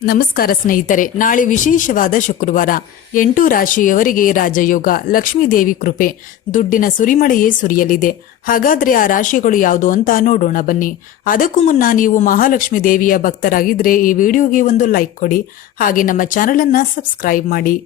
ನಮಸ್ಕಾರ ಸ್ನೇಹಿತರೆ, ನಾಳೆ ವಿಶೇಷವಾದ ಶುಕ್ರವಾರ. ಎಂಟು ರಾಶಿಯವರಿಗೆ ರಾಜಯೋಗ ಲಕ್ಷ್ಮೀದೇವಿ ಕೃಪೆ. ದುಡ್ಡಿನ ಸುರಿಮಳೆಯೇ ಸುರಿಯಲಿದೆ. ಹಾಗಾದ್ರೆ ಆ ರಾಶಿಗಳು ಯಾವುದು ಅಂತ ನೋಡೋಣ ಬನ್ನಿ. ಅದಕ್ಕೂ ಮುನ್ನ ನೀವು ಮಹಾಲಕ್ಷ್ಮಿ ದೇವಿಯ ಭಕ್ತರಾಗಿದ್ರೆ ಈ ವಿಡಿಯೋಗೆ ಒಂದು ಲೈಕ್ ಕೊಡಿ. ಹಾಗೆ ನಮ್ಮ ಚಾನೆಲ್ ಅನ್ನ ಸಬ್ಸ್ಕ್ರೈಬ್ ಮಾಡಿ.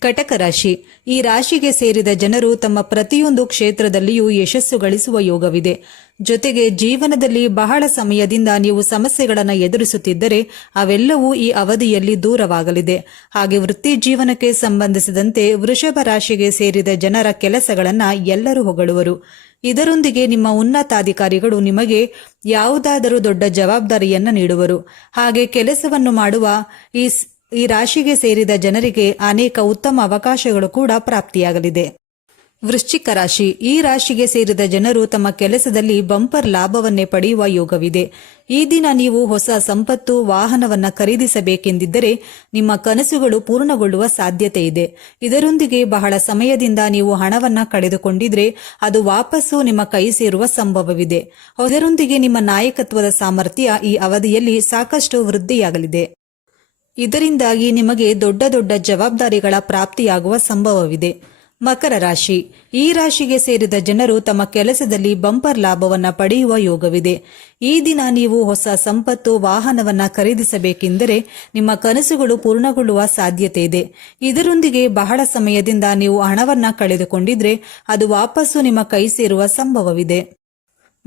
ಕಟಕ ರಾಶಿ. ಈ ರಾಶಿಗೆ ಸೇರಿದ ಜನರು ತಮ್ಮ ಪ್ರತಿಯೊಂದು ಕ್ಷೇತ್ರದಲ್ಲಿಯೂ ಯಶಸ್ಸು ಗಳಿಸುವ ಯೋಗವಿದೆ. ಜೊತೆಗೆ ಜೀವನದಲ್ಲಿ ಬಹಳ ಸಮಯದಿಂದ ನೀವು ಸಮಸ್ಯೆಗಳನ್ನು ಎದುರಿಸುತ್ತಿದ್ದರೆ ಅವೆಲ್ಲವೂ ಈ ಅವಧಿಯಲ್ಲಿ ದೂರವಾಗಲಿದೆ. ಹಾಗೆ ವೃತ್ತಿ ಜೀವನಕ್ಕೆ ಸಂಬಂಧಿಸಿದಂತೆ ವೃಷಭ ರಾಶಿಗೆ ಸೇರಿದ ಜನರ ಕೆಲಸಗಳನ್ನು ಎಲ್ಲರೂ ಹೊಗಳುವರು. ಇದರೊಂದಿಗೆ ನಿಮ್ಮ ಉನ್ನತಾಧಿಕಾರಿಗಳು ನಿಮಗೆ ಯಾವುದಾದರೂ ದೊಡ್ಡ ಜವಾಬ್ದಾರಿಯನ್ನು ನೀಡುವರು. ಹಾಗೆ ಕೆಲಸವನ್ನು ಮಾಡುವ ಈ ಈ ರಾಶಿಗೆ ಸೇರಿದ ಜನರಿಗೆ ಅನೇಕ ಉತ್ತಮ ಅವಕಾಶಗಳು ಕೂಡ ಪ್ರಾಪ್ತಿಯಾಗಲಿದೆ. ವೃಶ್ಚಿಕ ರಾಶಿ, ಈ ರಾಶಿಗೆ ಸೇರಿದ ಜನರು ತಮ್ಮ ಕೆಲಸದಲ್ಲಿ ಬಂಪರ್ ಲಾಭವನ್ನೇ ಪಡೆಯುವ ಯೋಗವಿದೆ. ಈ ದಿನ ನೀವು ಹೊಸ ಸಂಪತ್ತು, ವಾಹನವನ್ನ ಖರೀದಿಸಬೇಕೆಂದಿದ್ದರೆ ನಿಮ್ಮ ಕನಸುಗಳು ಪೂರ್ಣಗೊಳ್ಳುವ ಸಾಧ್ಯತೆ ಇದೆ. ಇದರೊಂದಿಗೆ ಬಹಳ ಸಮಯದಿಂದ ನೀವು ಹಣವನ್ನ ಕಳೆದುಕೊಂಡಿದ್ರೆ ಅದು ವಾಪಸ್ಸು ನಿಮ್ಮ ಕೈ ಸೇರುವ ಸಂಭವವಿದೆ. ಅದರೊಂದಿಗೆ ನಿಮ್ಮ ನಾಯಕತ್ವದ ಸಾಮರ್ಥ್ಯ ಈ ಅವಧಿಯಲ್ಲಿ ಸಾಕಷ್ಟು ವೃದ್ಧಿಯಾಗಲಿದೆ. ಇದರಿಂದಾಗಿ ನಿಮಗೆ ದೊಡ್ಡ ದೊಡ್ಡ ಜವಾಬ್ದಾರಿಗಳ ಪ್ರಾಪ್ತಿಯಾಗುವ ಸಂಭವವಿದೆ. ಮಕರ ರಾಶಿ. ಈ ರಾಶಿಗೆ ಸೇರಿದ ಜನರು ತಮ್ಮ ಕೆಲಸದಲ್ಲಿ ಬಂಪರ್ ಲಾಭವನ್ನು ಪಡೆಯುವ ಯೋಗವಿದೆ. ಈ ದಿನ ನೀವು ಹೊಸ ಸಂಪತ್ತು, ವಾಹನವನ್ನ ಖರೀದಿಸಬೇಕೆಂದರೆ ನಿಮ್ಮ ಕನಸುಗಳು ಪೂರ್ಣಗೊಳ್ಳುವ ಸಾಧ್ಯತೆ ಇದೆ. ಇದರೊಂದಿಗೆ ಬಹಳ ಸಮಯದಿಂದ ನೀವು ಹಣವನ್ನ ಕಳೆದುಕೊಂಡಿದ್ರೆ ಅದು ವಾಪಸ್ಸು ನಿಮ್ಮ ಕೈ ಸೇರುವ ಸಂಭವವಿದೆ.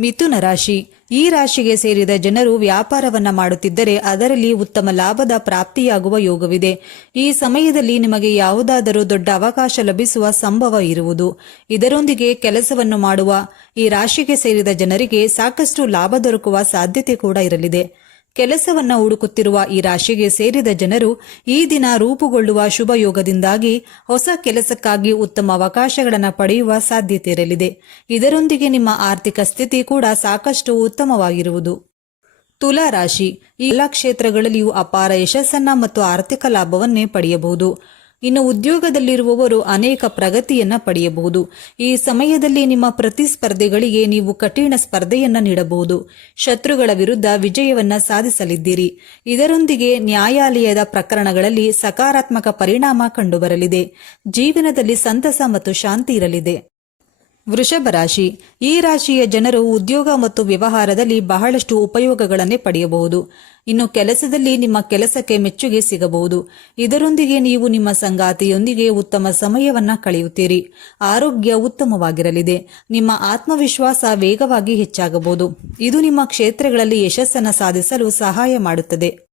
ಮಿಥುನ ರಾಶಿ. ಈ ರಾಶಿಗೆ ಸೇರಿದ ಜನರು ವ್ಯಾಪಾರವನ್ನ ಮಾಡುತ್ತಿದ್ದರೆ ಅದರಲ್ಲಿ ಉತ್ತಮ ಲಾಭದ ಪ್ರಾಪ್ತಿಯಾಗುವ ಯೋಗವಿದೆ. ಈ ಸಮಯದಲ್ಲಿ ನಿಮಗೆ ಯಾವುದಾದರೂ ದೊಡ್ಡ ಅವಕಾಶ ಲಭಿಸುವ ಸಂಭವ ಇರುವುದು. ಇದರೊಂದಿಗೆ ಕೆಲಸವನ್ನು ಮಾಡುವ. ಈ ರಾಶಿಗೆ ಸೇರಿದ ಜನರಿಗೆ ಸಾಕಷ್ಟು ಲಾಭ ದೊರಕುವ ಸಾಧ್ಯತೆ ಕೂಡ ಇರಲಿದೆ. ಕೆಲಸವನ್ನ ಹುಡುಕುತ್ತಿರುವ ಈ ರಾಶಿಗೆ ಸೇರಿದ ಜನರು ಈ ದಿನ ರೂಪುಗೊಳ್ಳುವ ಶುಭ ಯೋಗದಿಂದಾಗಿ ಹೊಸ ಕೆಲಸಕ್ಕಾಗಿ ಉತ್ತಮ ಅವಕಾಶಗಳನ್ನು ಪಡೆಯುವ ಸಾಧ್ಯತೆ ಇರಲಿದೆ. ಇದರೊಂದಿಗೆ ನಿಮ್ಮ ಆರ್ಥಿಕ ಸ್ಥಿತಿ ಕೂಡ ಸಾಕಷ್ಟು ಉತ್ತಮವಾಗಿರುವುದು. ತುಲಾ ರಾಶಿ ಎಲ್ಲ ಕ್ಷೇತ್ರಗಳಲ್ಲಿಯೂ ಅಪಾರ ಯಶಸ್ಸನ್ನ ಮತ್ತು ಆರ್ಥಿಕ ಲಾಭವನ್ನೇ ಪಡೆಯಬಹುದು. ಇನ್ನು ಉದ್ಯೋಗದಲ್ಲಿರುವವರು ಅನೇಕ ಪ್ರಗತಿಯನ್ನ ಪಡೆಯಬಹುದು. ಈ ಸಮಯದಲ್ಲಿ ನಿಮ್ಮ ಪ್ರತಿಸ್ಪರ್ಧಿಗಳಿಗೆ ನೀವು ಕಠಿಣ ಸ್ಪರ್ಧೆಯನ್ನ ನೀಡಬಹುದು. ಶತ್ರುಗಳ ವಿರುದ್ಧ ವಿಜಯವನ್ನ ಸಾಧಿಸಲಿದ್ದೀರಿ. ಇದರೊಂದಿಗೆ ನ್ಯಾಯಾಲಯದ ಪ್ರಕರಣಗಳಲ್ಲಿ ಸಕಾರಾತ್ಮಕ ಪರಿಣಾಮ ಕಂಡುಬರಲಿದೆ. ಜೀವನದಲ್ಲಿ ಸಂತಸ ಮತ್ತು ಶಾಂತಿ ಇರಲಿದೆ. ವೃಷಭ ರಾಶಿ. ಈ ರಾಶಿಯ ಜನರು ಉದ್ಯೋಗ ಮತ್ತು ವ್ಯವಹಾರದಲ್ಲಿ ಬಹಳಷ್ಟು ಉಪಯೋಗಗಳನ್ನೇ ಪಡೆಯಬಹುದು. ಇನ್ನು ಕೆಲಸದಲ್ಲಿ ನಿಮ್ಮ ಕೆಲಸಕ್ಕೆ ಮೆಚ್ಚುಗೆ ಸಿಗಬಹುದು. ಇದರೊಂದಿಗೆ ನೀವು ನಿಮ್ಮ ಸಂಗಾತಿಯೊಂದಿಗೆ ಉತ್ತಮ ಸಮಯವನ್ನ ಕಳೆಯುತ್ತೀರಿ. ಆರೋಗ್ಯ ಉತ್ತಮವಾಗಿರಲಿದೆ. ನಿಮ್ಮ ಆತ್ಮವಿಶ್ವಾಸ ವೇಗವಾಗಿ ಹೆಚ್ಚಾಗಬಹುದು. ಇದು ನಿಮ್ಮ ಕ್ಷೇತ್ರಗಳಲ್ಲಿ ಯಶಸ್ಸನ್ನು ಸಾಧಿಸಲು ಸಹಾಯ ಮಾಡುತ್ತದೆ.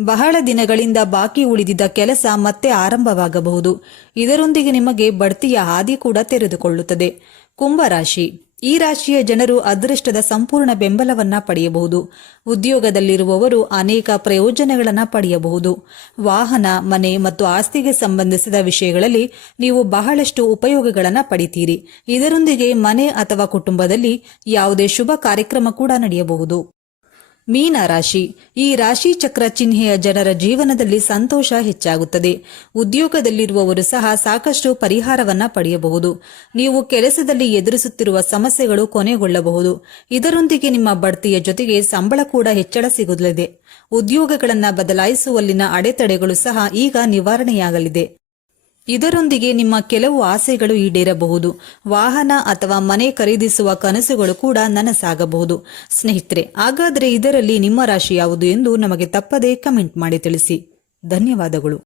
ಬಹಳ ದಿನಗಳಿಂದ ಬಾಕಿ ಉಳಿದಿದ್ದ ಕೆಲಸ ಮತ್ತೆ ಆರಂಭವಾಗಬಹುದು. ಇದರೊಂದಿಗೆ ನಿಮಗೆ ಬಡ್ತಿಯ ಹಾದಿ ಕೂಡ ತೆರೆದುಕೊಳ್ಳುತ್ತದೆ. ಕುಂಭರಾಶಿ ಈ ರಾಶಿಯ ಜನರು ಅದೃಷ್ಟದ ಸಂಪೂರ್ಣ ಬೆಂಬಲವನ್ನ ಪಡೆಯಬಹುದು. ಉದ್ಯೋಗದಲ್ಲಿರುವವರು ಅನೇಕ ಪ್ರಯೋಜನಗಳನ್ನು ಪಡೆಯಬಹುದು. ವಾಹನ, ಮನೆ ಮತ್ತು ಆಸ್ತಿಗೆ ಸಂಬಂಧಿಸಿದ ವಿಷಯಗಳಲ್ಲಿ ನೀವು ಬಹಳಷ್ಟು ಉಪಯೋಗಗಳನ್ನು ಪಡಿತೀರಿ. ಇದರೊಂದಿಗೆ ಮನೆ ಅಥವಾ ಕುಟುಂಬದಲ್ಲಿ ಯಾವುದೇ ಶುಭ ಕಾರ್ಯಕ್ರಮ ಕೂಡ ನಡೆಯಬಹುದು. ಮೀನ ರಾಶಿ. ಈ ರಾಶಿ ಚಕ್ರ ಚಿಹ್ನೆಯ ಜನರ ಜೀವನದಲ್ಲಿ ಸಂತೋಷ ಹೆಚ್ಚಾಗುತ್ತದೆ. ಉದ್ಯೋಗದಲ್ಲಿರುವವರು ಸಹ ಸಾಕಷ್ಟು ಪರಿಹಾರವನ್ನ ಪಡೆಯಬಹುದು. ನೀವು ಕೆಲಸದಲ್ಲಿ ಎದುರಿಸುತ್ತಿರುವ ಸಮಸ್ಯೆಗಳು ಕೊನೆಗೊಳ್ಳಬಹುದು. ಇದರೊಂದಿಗೆ ನಿಮ್ಮ ಬಡ್ತಿಯ ಜೊತೆಗೆ ಸಂಬಳ ಕೂಡ ಹೆಚ್ಚಳ ಸಿಗಲಿದೆ ಉದ್ಯೋಗಗಳನ್ನು ಬದಲಾಯಿಸುವಲ್ಲಿನ ಅಡೆತಡೆಗಳು ಸಹ ಈಗ ನಿವಾರಣೆಯಾಗಲಿದೆ. ಇದರೊಂದಿಗೆ ನಿಮ್ಮ ಕೆಲವು ಆಸೆಗಳು ಈಡೇರಬಹುದು. ವಾಹನ ಅಥವಾ ಮನೆ ಖರೀದಿಸುವ ಕನಸುಗಳು ಕೂಡ ನನಸಾಗಬಹುದು. ಸ್ನೇಹಿತರೆ, ಹಾಗಾದರೆ ಇದರಲ್ಲಿ ನಿಮ್ಮ ರಾಶಿ ಯಾವುದು ಎಂದು ನಮಗೆ ತಪ್ಪದೇ ಕಮೆಂಟ್ ಮಾಡಿ ತಿಳಿಸಿ. ಧನ್ಯವಾದಗಳು.